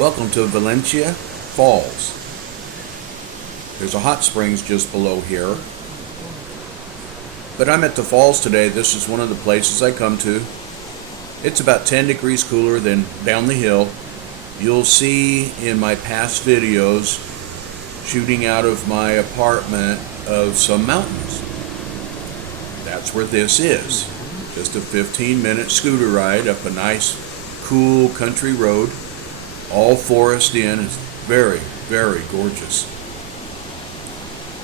Welcome to Valencia Falls. There's a hot springs just below here. But I'm at the falls today. This is one of the places I come to. It's about 10 degrees cooler than down the hill. You'll see in my past videos shooting out of my apartment of some mountains. That's where this is. Just a 15-minute scooter ride up a nice, cool country road. All forest in. It's very, very gorgeous.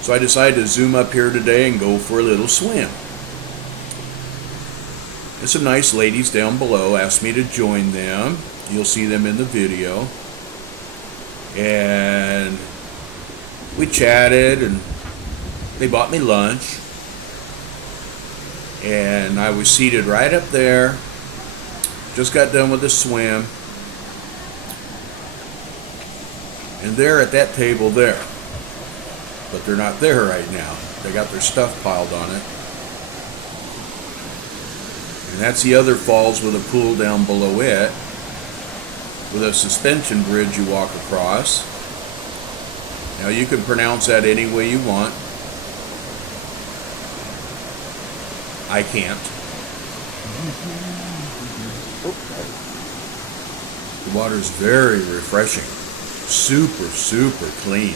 So I decided to zoom up here today and go for a little swim. And some nice ladies down below asked me to join them. You'll see them in the video. And we chatted and they bought me lunch. And I was seated right up there. Just got done with the swim. And they're at that table there. But they're not there right now. They got their stuff piled on it. And that's the other falls with a pool down below it, with a suspension bridge you walk across. Now you can pronounce that any way you want. I can't. The water's very refreshing. Super, super clean.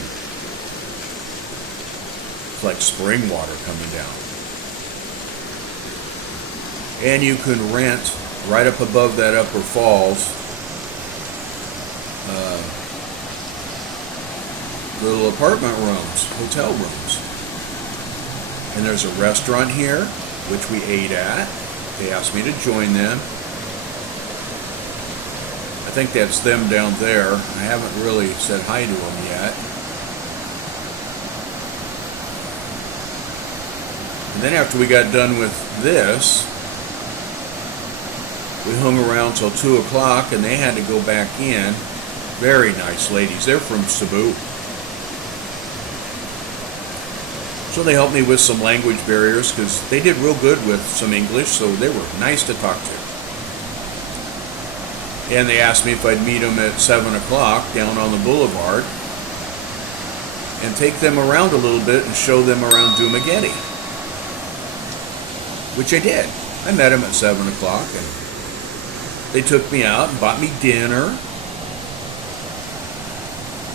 It's like spring water coming down. And you can rent right up above that upper falls little apartment rooms, hotel rooms. And there's a restaurant here, which we ate at. They asked me to join them. I think that's them down there. I haven't really said hi to them yet. And then after we got done with this, we hung around till 2 o'clock and they had to go back in. Very nice ladies. They're from Cebu. So they helped me with some language barriers because they did real good with some English, so they were nice to talk to. And they asked me if I'd meet them at 7 o'clock down on the boulevard and take them around a little bit and show them around Dumaguete. Which I did. I met them at 7 o'clock and they took me out and bought me dinner.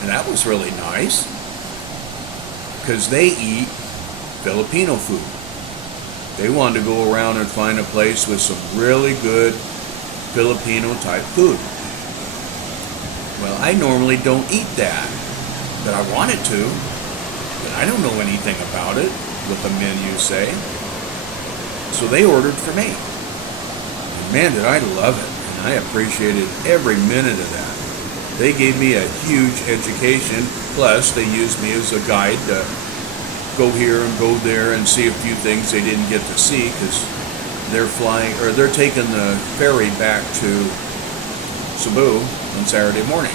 And that was really nice because they eat Filipino food. They wanted to go around and find a place with some really good Filipino type food. Well, I normally don't eat that, but I wanted to, but I don't know anything about it, what the menus say. So they ordered for me. And man, did I love it. And I appreciated every minute of that. They gave me a huge education, plus they used me as a guide to go here and go there and see a few things they didn't get to see because they're taking the ferry back to Cebu on Saturday morning.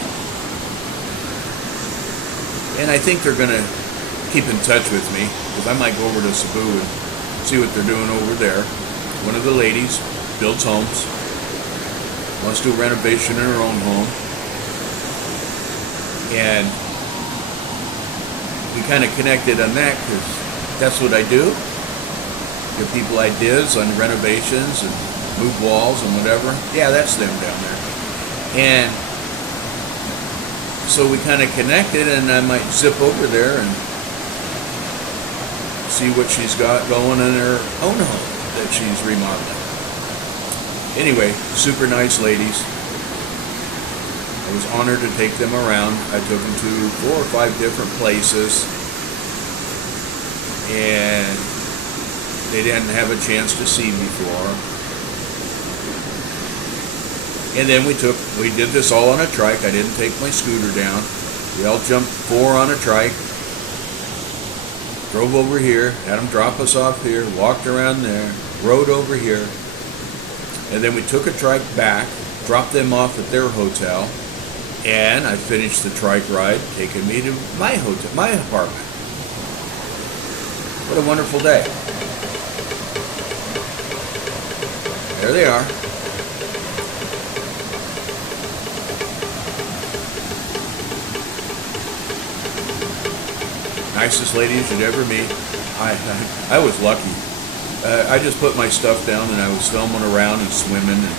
And I think they're going to keep in touch with me because I might go over to Cebu and see what they're doing over there. One of the ladies builds homes, wants to do a renovation in her own home. And we kind of connected on that because that's what I do. Give people ideas on renovations and move walls and whatever. Yeah, that's them down there. And so we kind of connected, and I might zip over there and see what she's got going in her own home that she's remodeling. Anyway, super nice ladies. I was honored to take them around. I took them to 4 or 5 different places, and they didn't have a chance to see before. And then we did this all on a trike. I didn't take my scooter down. We all jumped 4 on a trike, drove over here, had them drop us off here, walked around there, rode over here, and then we took a trike back, dropped them off at their hotel, and I finished the trike ride, taking me to my hotel, my apartment. What a wonderful day. There they are. nicest ladies you'd ever meet. I was lucky. I just put my stuff down and I was filming around and swimming, and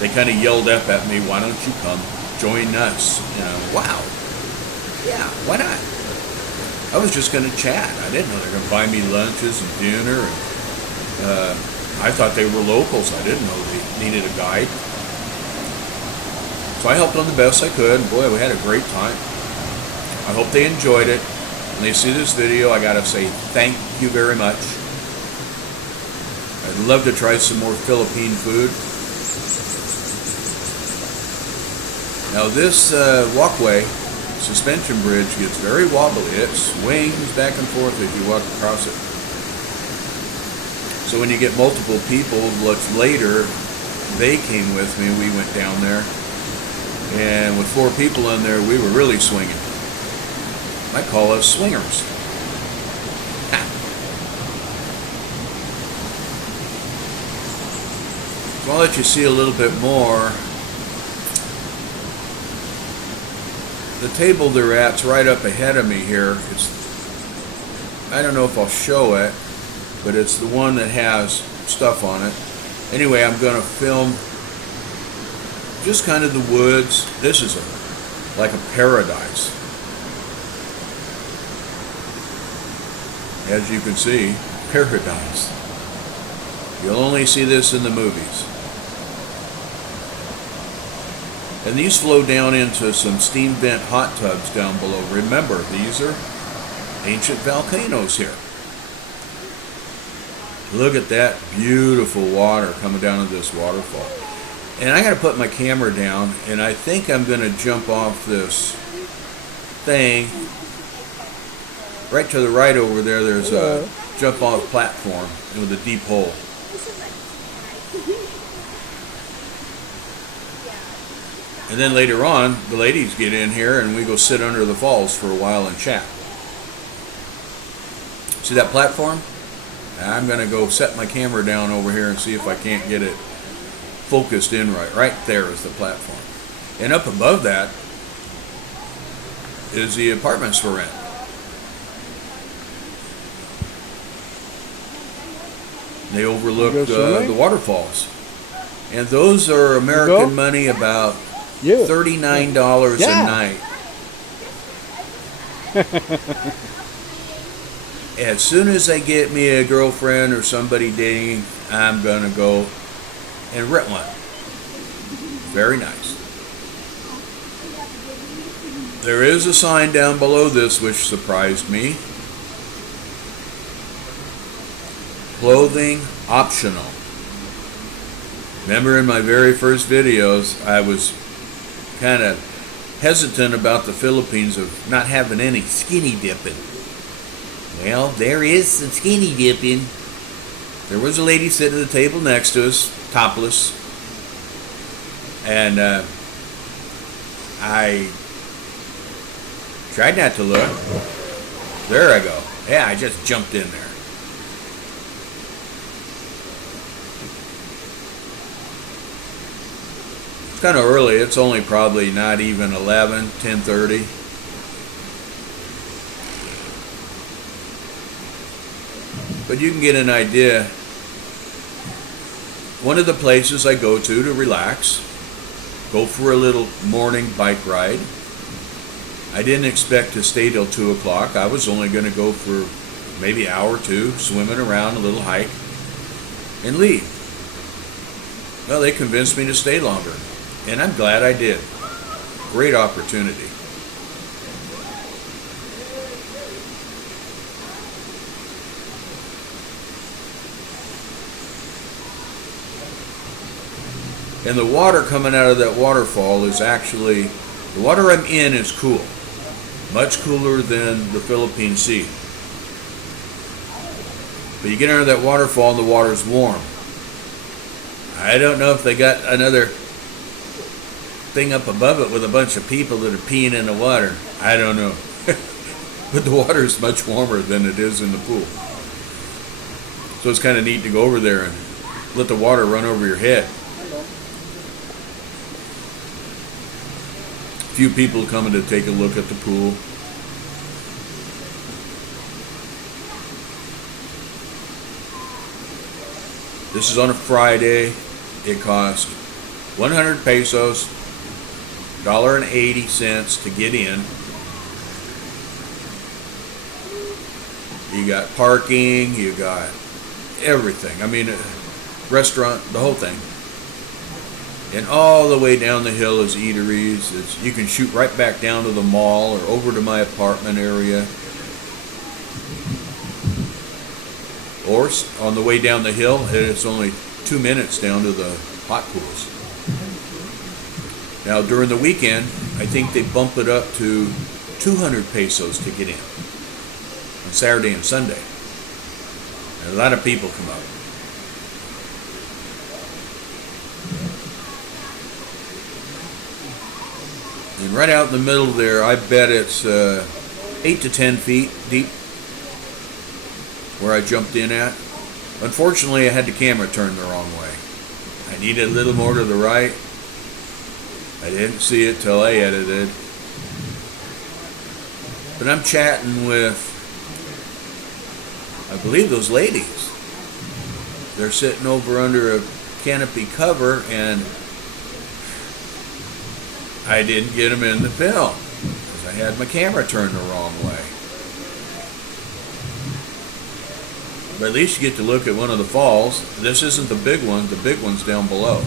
they kind of yelled up at me, "Why don't you come join us?" You know, wow. Yeah, why not? I was just going to chat. I didn't know they were going to buy me lunches and dinner. And, I thought they were locals. I didn't know they needed a guide. So I helped them the best I could. And boy, we had a great time. I hope they enjoyed it. When they see this video, I got to say thank you very much. I'd love to try some more Philippine food. Now this walkway, suspension bridge, gets very wobbly. It swings back and forth if you walk across it. So when you get multiple people, much later, they came with me. We went down there. And with 4 people in there, we were really swinging. I call us swingers. So I'll let you see a little bit more. The table they're at's right up ahead of me here. I don't know if I'll show it, but it's the one that has stuff on it. Anyway, I'm going to film just kind of the woods. This is like a paradise. As you can see, paradise. You'll only see this in the movies. And these flow down into some steam vent hot tubs down below. Remember, these are ancient volcanoes here. Look at that beautiful water coming down to this waterfall. And I got to put my camera down, and I think I'm going to jump off this thing. Right to the right over there, there's a jump off platform with a deep hole. And then later on, the ladies get in here and we go sit under the falls for a while and chat. See that platform? I'm going to go set my camera down over here and see if I can't get it focused in right. Right there is the platform. And up above that is the apartments for rent. They overlook the waterfalls. And those are American money, about $39 a night. As soon as I get me a girlfriend or somebody dating, I'm going to go and rent one. Very nice. There is a sign down below this which surprised me. Clothing optional. Remember in my very first videos, I was kind of hesitant about the Philippines of not having any skinny dipping. Well, there is some skinny dipping. There was a lady sitting at the table next to us, topless. And I tried not to look. There I go. Yeah, I just jumped in there. It's kind of early. It's only probably not even 11, 10:30. But you can get an idea. One of the places I go to relax, go for a little morning bike ride. I didn't expect to stay till 2 o'clock. I was only going to go for maybe an hour or two, swimming around, a little hike, and leave. Well, they convinced me to stay longer, and I'm glad I did. Great opportunity. And the water coming out of that waterfall is actually, the water I'm in is cool. Much cooler than the Philippine Sea. But you get under that waterfall and the water's warm. I don't know if they got another thing up above it with a bunch of people that are peeing in the water. I don't know. But the water is much warmer than it is in the pool. So it's kind of neat to go over there and let the water run over your head. Few people coming to take a look at the pool. This is on a Friday. It cost 100 pesos, $1.80 to get in. You got parking, you got everything. I mean, restaurant, the whole thing. And all the way down the hill is eateries. You can shoot right back down to the mall or over to my apartment area. Or on the way down the hill, it's only 2 minutes down to the hot pools. Now during the weekend, I think they bump it up to 200 pesos to get in on Saturday and Sunday. And a lot of people come out. And right out in the middle there, I bet it's 8 to 10 feet deep where I jumped in at. Unfortunately, I had the camera turned the wrong way. I needed a little more to the right. I didn't see it till I edited. But I'm chatting with, I believe, those ladies. They're sitting over under a canopy cover, and I didn't get them in the film because I had my camera turned the wrong way. But at least you get to look at one of the falls. This isn't the big one. The big one's down below.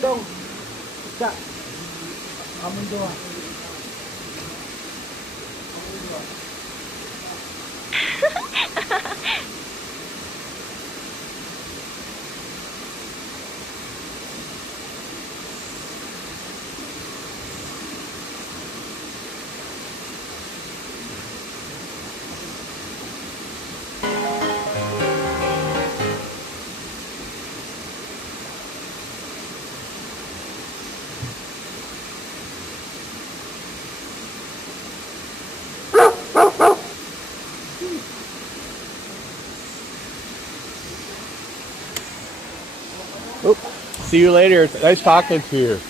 Dong. Dạ. Amin doa. See you later. Nice talking to you.